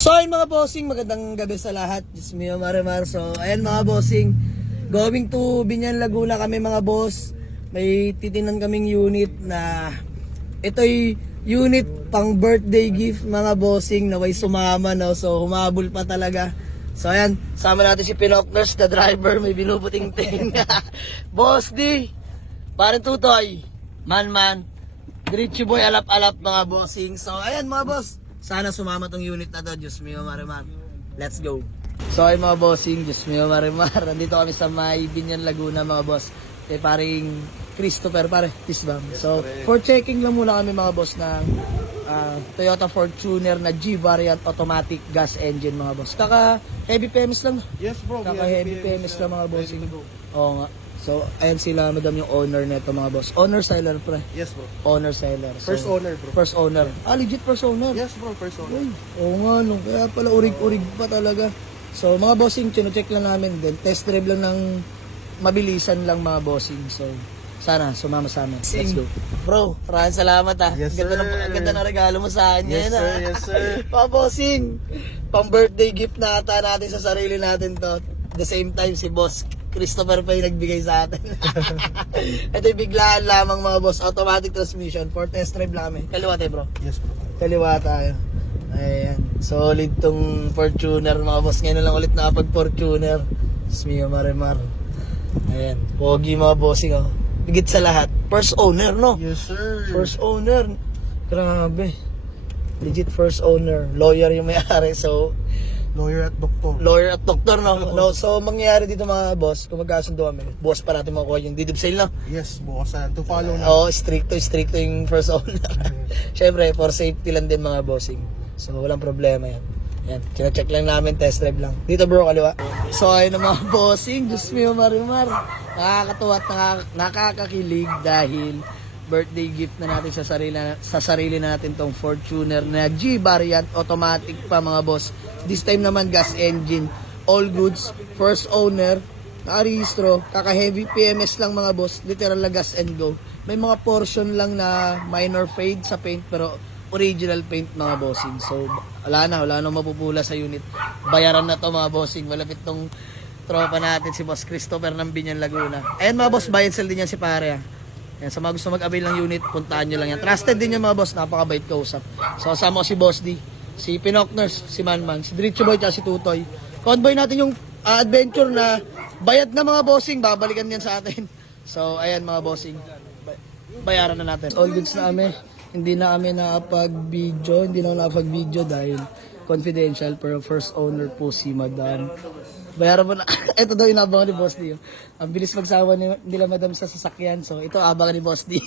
So ayun mga bossing, magandang gabi sa lahat. Diyos mio, Marimar. So ayan mga bossing, going to Binyan, Laguna kami mga boss. May titinan kaming unit na ito'y unit pang birthday gift mga bossing, naway sumama, no? So humabol pa talaga. So ayan, sama natin si Pinocners, the driver, may binubuting-ting. Boss D, parang tutoy, man, Diretso boy, alap-alap mga bossing. So ayan mga boss, sana sumama tong unit na to. Diyos mio, Marimar. Let's go. So ay mga bossing, Diyos mio, Marimar. Nandito kami sa may Binyan, Laguna mga boss. Kay paring Christopher, pare, Tisbam. So for checking lang muna kami mga boss ng Toyota Fortuner na G variant automatic gas engine mga boss. Kaka heavy PMS lang. Yes bro, Kaka heavy PMS lang mga bossing. Oo nga. So ayan sila madam yung owner nito mga boss. Owner seller pre. Yes bro. Owner seller. So, First owner bro. First owner. Legit first owner. Yes bro, first owner. Uy, oo nga no. Kaya pala urig-urig pa talaga. So mga bossing, chino-check lang namin din. Test drive lang ng mabilisan lang mga bossing. So sana sumama sa amin. Let's go. Bro, maraming salamat ah. Yes, Ganda sir. ng ganda ng regalo mo sa akin. Yes, Yan, sir. ah. Yes, sir. Mga bossing, pang birthday gift na ata natin sa sarili natin to. The same time si boss Christopher pa yung nagbigay sa atin. Ito'y biglaan lamang mga boss. Automatic transmission. For test drive lang kami. Kaliwa tayo bro. Yes bro. Kaliwa tayo. Ayan. Solid tong Fortuner mga boss. Ngayon na lang ulit nakapag-Fortuner. Smio Marimar. Ayan. Pogi mga bossing oh. Higit sa lahat. First owner no? Yes sir. First owner. Grabe. Legit first owner. Lawyer yung may-ari. So, Lawyer at doktor. lawyer at doktor no? So, mangyayari dito mga boss, kung magkasundo kami, boss pa natin makuha yung deed of sale no? Yes, bukasan. To follow na. Oo, stricto yung first owner. Syempre, for safety lang din mga bossing. So, walang problema yan. Yan, kina-check lang namin, test drive lang. Dito bro, kaliwa. So, ayun na mga bossing, Diyos mio, Marimar. Nakakatuwa at nakakakilig dahil birthday gift na natin sa sarili natin tong Fortuner na G variant automatic pa mga boss. This time naman gas engine, all goods, first owner, nakarehistro, kaka heavy PMS lang mga boss, literal na gas and go. May mga portion lang na minor fade sa paint pero original paint mga bossing. So wala na mapupula sa unit. Bayaran na to mga bossing. Malapit tong tropa natin si Boss Christopher ng Binyan, Laguna. Ayan mga boss, buy and sell din yan si pare ah. Yan, sa mga gusto mag-avail ng unit, puntahan nyo lang yan. Trusted din yan mga boss, napakabait kausap. So kasama ko si Boss D, si Pinocners, si Manman, si Diretso Boy, at si Tutoy. Convoy natin yung adventure na bayad na mga bossing, babalikan yan sa atin. So ayan mga bossing, bayaran na natin. All goods na kami, hindi na kami nakapag-video, dahil confidential, pero first owner po si Madam. Bayaran mo na. Ito daw inabangan ni Boss D. Ang bilis magsawa nila Madam sa sasakyan. So ito abangan ni Boss D.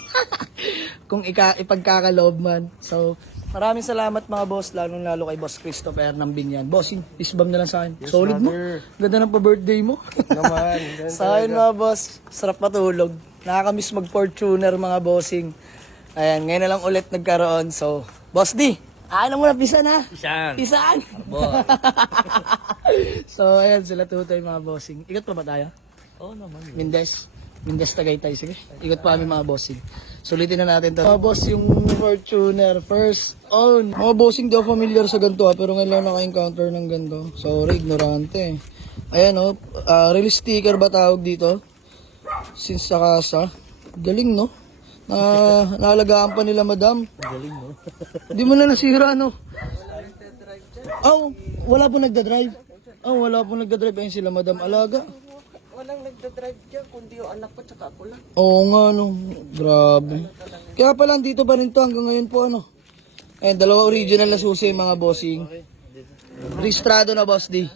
Kung ipagkakaloob man. So maraming salamat mga boss, lalo kay Boss Christopher ng Binyan. Bossing, isbam na lang sa akin. Yes, Solid brother. mo. Ganda ng pa-birthday mo. Naman. Sa akin mga boss, sarap matulog. Nakakamiss mag-Fortuner mga bossing. Ayan, ngayon na lang ulit nagkaroon. So, Boss D, ano mo na, pisan ha? Pisan. So, ayan sila tutoy mga bossing. Ikot pa ba tayo? Oo naman. Mindes Tagaytay. Sige, ikot pa kami mga bossing. Sulitin na natin to. Mga boss, yung Fortuner, first own. Mga bossing, di ako familiar sa ganito ha, pero ngayon lang naka-encounter ng ganito. Sorry, ignorante. Ayan o, release sticker ba tawag dito? Since sa kasa. Galing no? Naalagaan pa nila madam. Galing no? Di mo na nasira no? Wala po nagda-drive. Wala po nagda-drive. Ayun sila madam alaga. Walang nagda-drive dyan, kundi yung anak ko tsaka ako lang. Oo nga no. Grabe. Kaya pala dito pa rin to hanggang ngayon po ano. Ayun, dalawa original na susi mga bossing. Registrado na Boss D.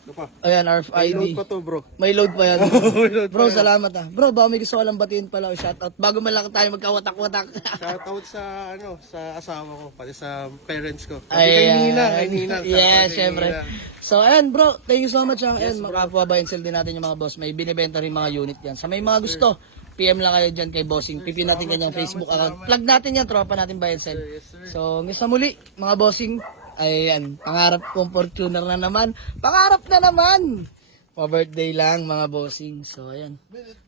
Ano pa? Ayan, May load RFID. pa to bro. May load pa yan. May load Bro, pa yan. salamat ah. Bro, baka may gusto ko lang batiin pala o shoutout. Bago man lang tayo magkawatak-watak. Shoutout sa sa asawa ko, pati sa parents ko. Pati Ay, kay Nina, yes, Shoutout kay syempre. Nina. So, ayan bro, thank you so much. Ayan, makakuha buy and sell din natin yung mga boss. May binibenta rin mga unit yan. Sa may mga gusto, PM lang kayo dyan kay Bossing. Pipin natin kanyang Facebook account. Plug natin yan, tropa natin buy and sell. So, hanggang sa muli, mga Bossing. Ayan, pangarap kong Fortuner na naman. Pangarap na naman! Pa-birthday lang mga bossing. So ayan.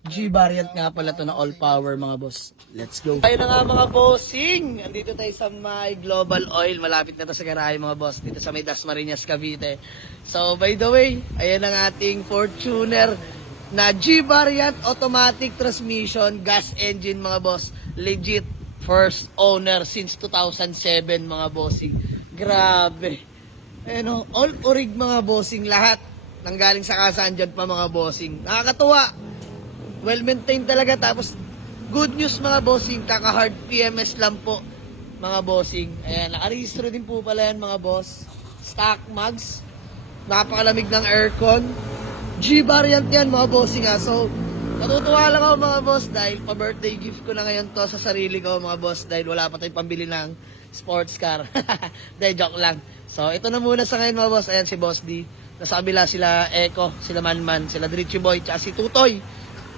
G-variant nga pala to na all power mga boss. Let's go. Tayo na nga mga bossing. Andito tayo sa may Global Oil. Malapit na to sa garahe mga boss. Dito sa may Dasmariñas, Cavite. So by the way, ayan ang ating Fortuner na G-variant automatic transmission gas engine mga boss. Legit first owner since 2007 mga bossing. Grabe. Ano, all orig mga bossing lahat. Nanggaling sa kasaan dyan pa mga bossing. Nakakatuwa. Well maintained talaga. Tapos good news mga bossing. Kaka-hard PMS lang po mga bossing. Ayan, nakarehistro din po pala yan mga boss. Stock mags. Napakalamig ng aircon. G-variant yan mga bossing ha. So, natutuwa lang ako mga boss dahil pa-birthday gift ko na ngayon to sa sarili ko mga boss dahil wala pa tayong pambili ng sports car. Dahil joke lang. So, ito na muna sa ngayon mga boss. Ayan si Boss D. Nasa kabila sila Echo, sila Manman, sila Dritchy Boy, tsaka si Tutoy.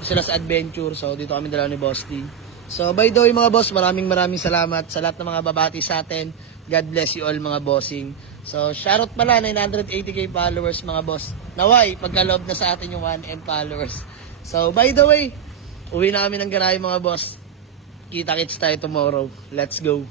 Sila sa Adventure. So, dito kami dalawa ni Boss D. So, by the way mga boss, maraming salamat sa lahat ng mga babati sa atin. God bless you all mga bossing. So, shoutout pala, 980k followers mga boss. Naway, pagkaloob na sa atin yung 1M followers. So, by the way, uwi na kami ng garahe mga boss. Kita-kits tayo tomorrow. Let's go.